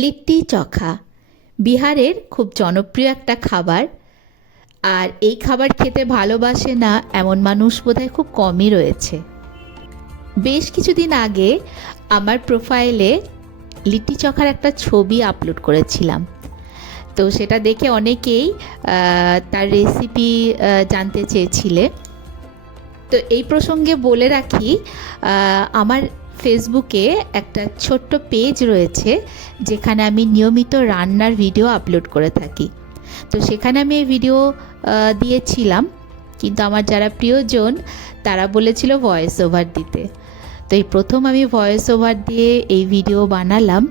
লিট্টি চোখা বিহারের খুব জনপ্রিয় একটা খাবার। আর এই খাবার খেতে ভালোবাসে না এমন মানুষ বোধহয় খুব কমই রয়েছে। বেশ কিছুদিন আগে আমার প্রোফাইলে লিট্টি চোখার একটা ছবি আপলোড করেছিলাম, তো সেটা দেখে অনেকেই তার রেসিপি জানতে চেয়েছিলে। তো এই প্রসঙ্গে বলে রাখি, আমার ফেসবুকে একটা ছোট্ট পেজ রয়েছে যেখানে আমি নিয়মিত রান্নার ভিডিও আপলোড করে থাকি। তো সেখানে আমি এই ভিডিও দিয়েছিলাম, কিন্তু আমার যারা প্রিয়জন তারা বলেছিল ভয়েস ওভার দিতে। তো এই প্রথম আমি ভয়েস ওভার দিয়ে এই ভিডিও বানালাম।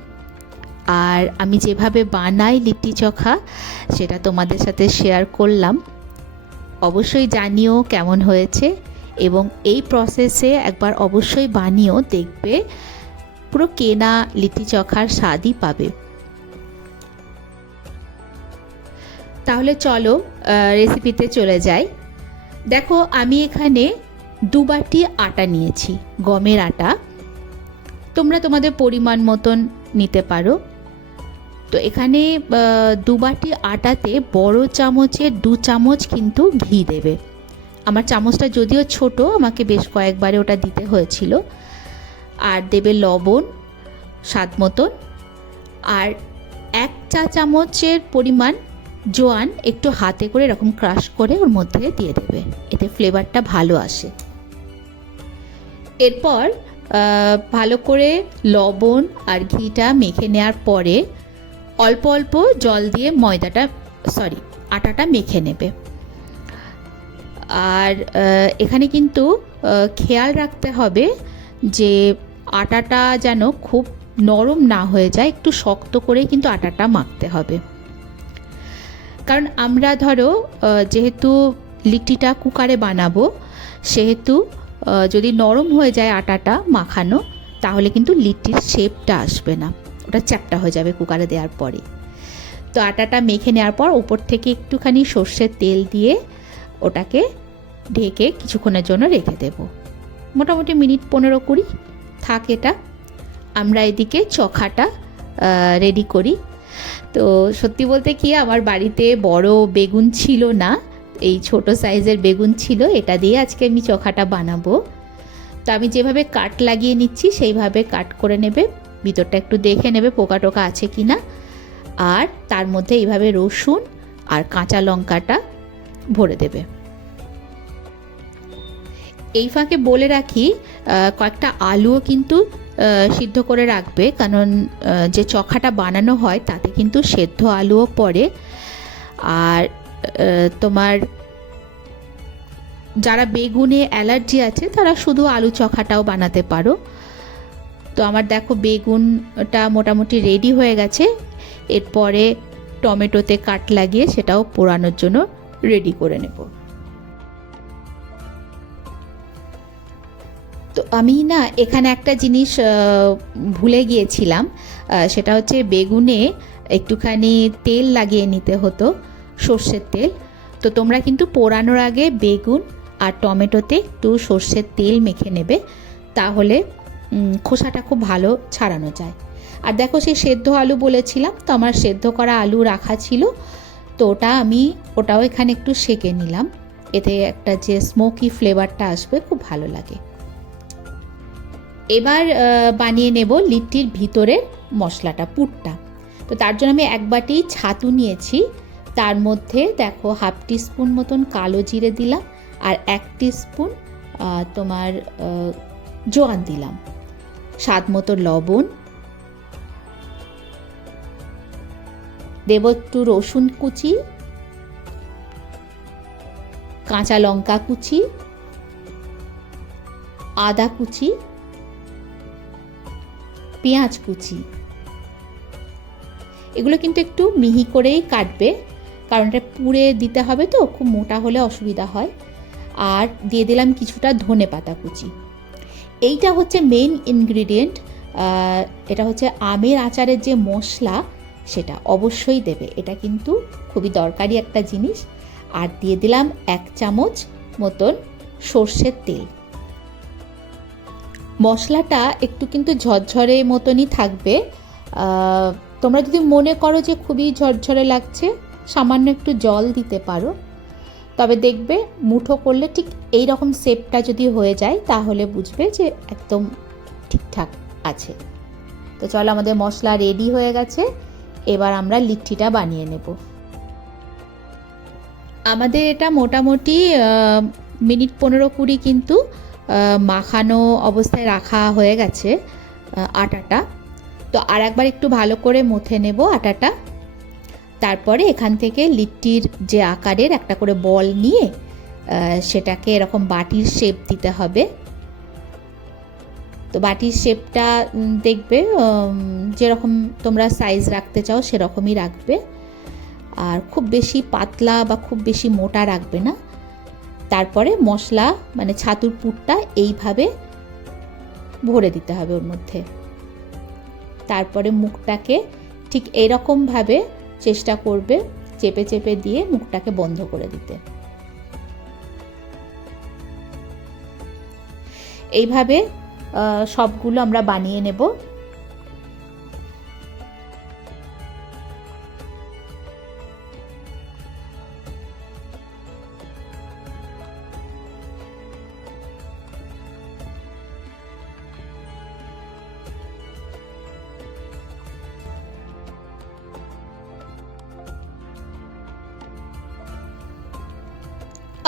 আর আমি যেভাবে বানাই লিট্টি চোখা সেটা তোমাদের সাথে শেয়ার করলাম। অবশ্যই জানিও কেমন হয়েছে, এবং এই প্রসেসে একবার অবশ্যই বানিয়েও দেখবে, পুরো কেনা লিট্টি চোখার স্বাদই পাবে। তাহলে চলো রেসিপিতে চলে যাই। দেখো, আমি এখানে 2 বাটি আটা নিয়েছি, গমের আটা। তোমরা তোমাদের পরিমাণ মতন নিতে পারো। তো এখানে 2 বাটি আটাতে বড় চামচের 2 চামচ কিন্তু ঘি দেবে। আমার চামচটা যদিও ছোট, আমাকে বেশ কয়েকবারে ওটা দিতে হয়েছিল। আর দেবে লবণ স্বাদ মতন, আর 1 চা চামচের পরিমাণ জোয়ান একটু হাতে করে এরকম ক্রাশ করে ওর মধ্যে দিয়ে দেবে, এতে ফ্লেভারটা ভালো আসে। এরপর ভালো করে লবণ আর ঘিটা মেখে নেওয়ার পরে অল্প অল্প জল দিয়ে আটাটা মেখে নেবে। আর এখানে কিন্তু খেয়াল রাখতে হবে যে আটাটা যেন খুব নরম না হয়ে যায়, একটু শক্ত করে কিন্তু আটাটা মাখতে হবে। কারণ আমরা ধরো যেহেতু লিট্টিটা কুকারে বানাবো, সেহেতু যদি নরম হয়ে যায় আটাটা মাখানো, তাহলে কিন্তু লিট্টির শেপটা আসবে না, ওটা চ্যাপ্টা হয়ে যাবে কুকারে দেওয়ার পরে। তো আটাটা মেখে নেওয়ার পর ওপর থেকে একটুখানি সর্ষের তেল দিয়ে ওটাকে ঢেকে কিছুক্ষণের জন্য রেখে দেব। মোটামুটি মিনিট 15-20 থাক এটা। আমরা এদিকে চোখাটা রেডি করি। তো সত্যি বলতে কি, আমার বাড়িতে বড় বেগুন ছিল না, এই ছোট সাইজের বেগুন ছিল, এটা দিয়ে আজকে আমি চোখাটা বানাবো। তো আমি যেভাবে কাট লাগিয়ে নিচ্ছি সেইভাবে কাট করে নেবে, ভিতরটা একটু দেখে নেবে পোকা টোকা আছে কি না। আর তার মধ্যে এইভাবে রসুন আর কাঁচা লঙ্কাটা ভরে দেবে। এই ফাঁকে বলে রাখি, কয়েকটা আলুও কিন্তু সিদ্ধ করে রাখবে, কারণ যে চোখাটা বানানো হয় তাতে কিন্তু সেদ্ধ আলুও পড়ে। আর তোমার যারা বেগুনে অ্যালার্জি আছে তারা শুধু আলু চোখাটাও বানাতে পারো। তো আমার দেখো বেগুনটা মোটামুটি রেডি হয়ে গেছে। এরপরে টমেটোতে কাট লাগিয়ে সেটাও পোড়ানোর জন্য রেডি করে নেব। তো আমি না এখানে একটা জিনিস ভুলে গিয়েছিলাম, সেটা হচ্ছে বেগুনে একটুখানি তেল লাগিয়ে নিতে হতো, সর্ষের তেল। তো তোমরা কিন্তু পোড়ানোর আগে বেগুন আর টমেটোতে একটু সর্ষের তেল মেখে নেবে, তাহলে খোসাটা খুব ভালো ছাড়ানো যায়। আর দেখো, সেই সেদ্ধ আলু বলেছিলাম, তো আমার সেদ্ধ করা আলু রাখা ছিল, তো ওটাও এখানে একটু সেঁকে নিলাম, এতে একটা যে স্মোকি ফ্লেভারটা আসবে খুব ভালো লাগে। এবার বানিয়ে নেব লিট্টির ভিতরের মশলাটা, পুরটা। তো তার জন্য আমি 1 বাটি ছাতু নিয়েছি, তার মধ্যে দেখো 1/2 টিস্পুন মতন কালো জিরে দিলাম, আর 1 টিস্পুন তোমার জোয়ান দিলাম, স্বাদ মতো লবণ দেব, একটু রসুন কুচি, কাঁচা লঙ্কা কুচি, আদা কুচি, পেঁয়াজ কুচি। এগুলো কিন্তু একটু মিহি করেই কাটবে, কারণ এটা পুড়ে দিতে হবে, তো খুব মোটা হলে অসুবিধা হয়। আর দিয়ে দিলাম কিছুটা ধনেপাতা কুচি। এইটা হচ্ছে মেইন ইনগ্রিডিয়েন্ট, এটা হচ্ছে আমের আচারের যে মশলা সেটা অবশ্যই দেবে, এটা কিন্তু খুবই দরকারি একটা জিনিস। আর দিয়ে দিলাম 1 চামচ মতন সর্ষের তেল। মশলাটা একটু কিন্তু ঝরঝরে মতনই থাকবে, তোমরা যদি মনে করো যে খুবই ঝরঝরে লাগছে, সামান্য একটু জল দিতে পারো। তবে দেখবে মুঠো করলে ঠিক এই রকম শেপটা যদি হয়ে যায় তাহলে বুঝবে যে একদম ঠিকঠাক আছে। তো চলো, আমাদের মশলা রেডি হয়ে গেছে। এবার আমরা লিট্টিটা বানিয়ে নেব। আমাদের এটা মোটামুটি মিনিট 15-20 কিন্তু মাখানো অবস্থায় রাখা হয়ে গেছে আটাটা। তো আর একবার একটু ভালো করে মথে নেব আটাটা। তারপরে এখান থেকে লিট্টির যে আকারের একটা করে বল নিয়ে সেটাকে এরকম বাটির শেপ দিতে হবে। তো বাটির শেপটা দেখবে যেরকম তোমরা সাইজ রাখতে চাও সেরকমই রাখবে, আর খুব বেশি পাতলা বা খুব বেশি মোটা রাখবে না। তারপরে মশলা মানে ছাতুর পুরটা এইভাবে ভরে দিতে হবে ওর মধ্যে। তারপরে মুখটাকে ঠিক এইরকমভাবে চেষ্টা করবে চেপে চেপে দিয়ে মুখটাকে বন্ধ করে দিতে। এইভাবে সবগুলো আমরা বানিয়ে নেব।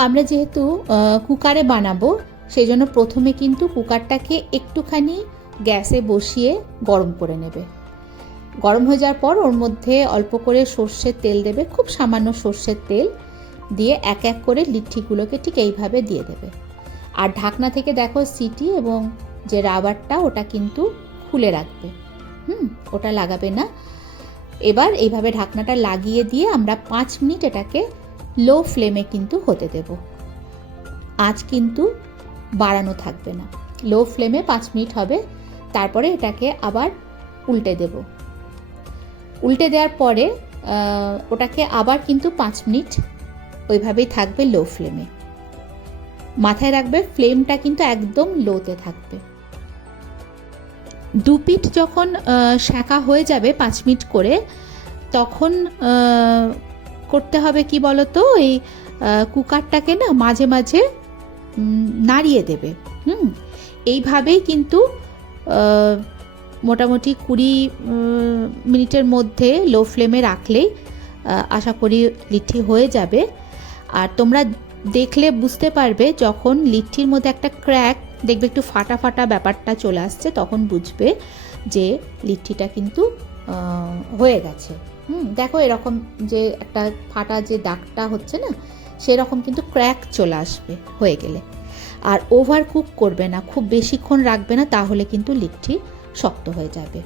আমরা যেহেতু কুকারে বানাবো সেই জন্য প্রথমে কিন্তু কুকারটাকে একটুখানি গ্যাসে বসিয়ে গরম করে নেবে। গরম হয়ে যাওয়ার পর ওর মধ্যে অল্প করে সর্ষের তেল দেবে, খুব সামান্য সর্ষের তেল দিয়ে এক এক করে লিট্টিগুলোকে ঠিক এইভাবে দিয়ে দেবে। আর ঢাকনা থেকে দেখো সিটি এবং যে রাবারটা ওটা কিন্তু খুলে রাখবে, ওটা লাগাবে না। এবার এইভাবে ঢাকনাটা লাগিয়ে দিয়ে আমরা 5 মিনিট এটাকে লো ফ্লেমে কিন্তু হতে দেব। আঁচ কিন্তু বাড়ানো থাকবে না, লো ফ্লেমে 5 মিনিট হবে। তারপরে এটাকে আবার উল্টে দেব। উল্টে দেওয়ার পরে ওটাকে আবার কিন্তু 5 মিনিট ওইভাবেই থাকবে লো ফ্লেমে। মাথায় রাখবে ফ্লেমটা কিন্তু একদম লোতে থাকবে। 2 পিঠ যখন সেঁকা হয়ে যাবে 5 মিনিট করে, তখন করতে হবে কি বলতো, এই কুকারটাকে না মাঝে মাঝে নাড়িয়ে দেবে। এইভাবেই কিন্তু মোটামুটি 20 মিনিটের মধ্যে লো ফ্লেমে রাখলেই আশা করি লিট্টি হয়ে যাবে। আর তোমরা দেখলে বুঝতে পারবে যখন লিট্টির মধ্যে একটা ক্র্যাক দেখবে, একটু ফাটা ফাটা ব্যাপারটা চলে আসছে, তখন বুঝবে যে লিট্টিটা কিন্তু হয়ে গেছে। দেখো এরকম যে একটা ফাটা যে দাগটা হচ্ছে না, সেরকম কিন্তু ক্র্যাক চলে আসবে হয়ে গেলে। আর ওভার কুক করবে না, খুব বেশিক্ষণ রাখবে না, তাহলে কিন্তু লিট্টি শক্ত হয়ে যাবে।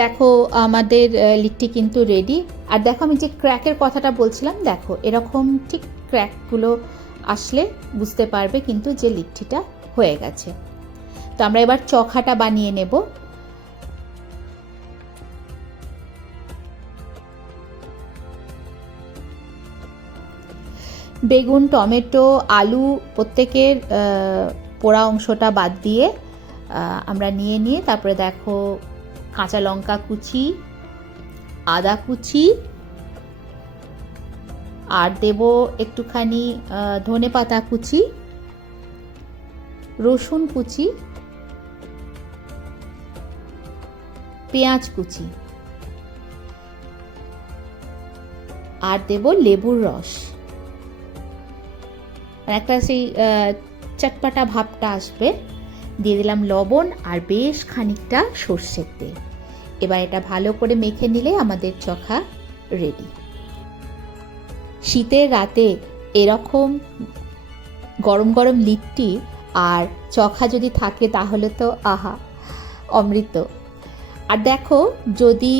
দেখো আমাদের লিট্টি কিন্তু রেডি। আর দেখো আমি যে ক্র্যাকের কথাটা বলছিলাম, দেখো এরকম ঠিক ক্র্যাকগুলো আসলে বুঝতে পারবে কিন্তু যে লিট্টিটা হয়ে গেছে। তো আমরা এবার চখাটা বানিয়ে নেব। বেগুন, টমেটো, আলু প্রত্যেকের পোড়া অংশটা বাদ দিয়ে আমরা নিয়ে তারপরে দেখো কাঁচা লঙ্কা কুচি, আদা কুচি, আর দেব একটুখানি ধনেপাতা কুচি, রসুন কুচি, পেঁয়াজ কুচি, আর দেব লেবুর রস। একটা সেই চটপাটা ভাবটা আসবে। দিয়ে দিলাম লবণ আর বেশ খানিকটা সর্ষের তেল। এবার এটা ভালো করে মেখে নিলে আমাদের চখা রেডি। শীতের রাতে এরকম গরম গরম লিট্টি আর চখা যদি থাকে তাহলে তো আহা, অমৃত। আর দেখো যদি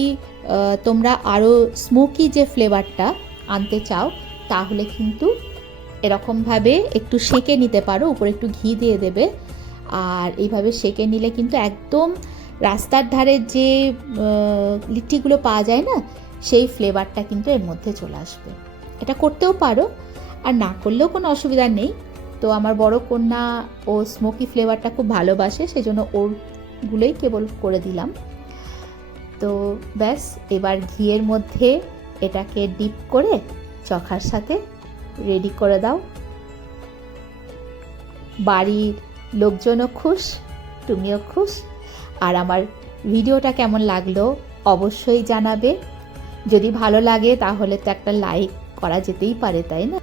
তোমরা আরও স্মোকি যে ফ্লেভারটা আনতে চাও তাহলে কিন্তু এরকমভাবে একটু সেঁকে নিতে পারো, উপরে একটু ঘি দিয়ে দেবে। আর এইভাবে সেঁকে নিলে কিন্তু একদম রাস্তার ধারে যে লিট্টিগুলো পাওয়া যায় না, সেই ফ্লেভারটা কিন্তু এর মধ্যে চলে আসবে। এটা করতেও পারো, আর না করলেও কোনো অসুবিধা নেই। তো আমার বড় কন্যা ও স্মোকি ফ্লেভারটা খুব ভালোবাসে, সেজন্য ওরগুলোই কেবল করে দিলাম। তো ব্যাস, এবার ঘিয়ের মধ্যে এটাকে ডিপ করে চখার সাথে রেডি করে দাও। বাড়ির লোকজনও খুশ, তুমিও খুশ। আর আমার ভিডিওটা কেমন লাগলো অবশ্যই জানাবে। যদি ভালো লাগে তাহলে তো একটা লাইক করা যেতেই পারে, তাই না?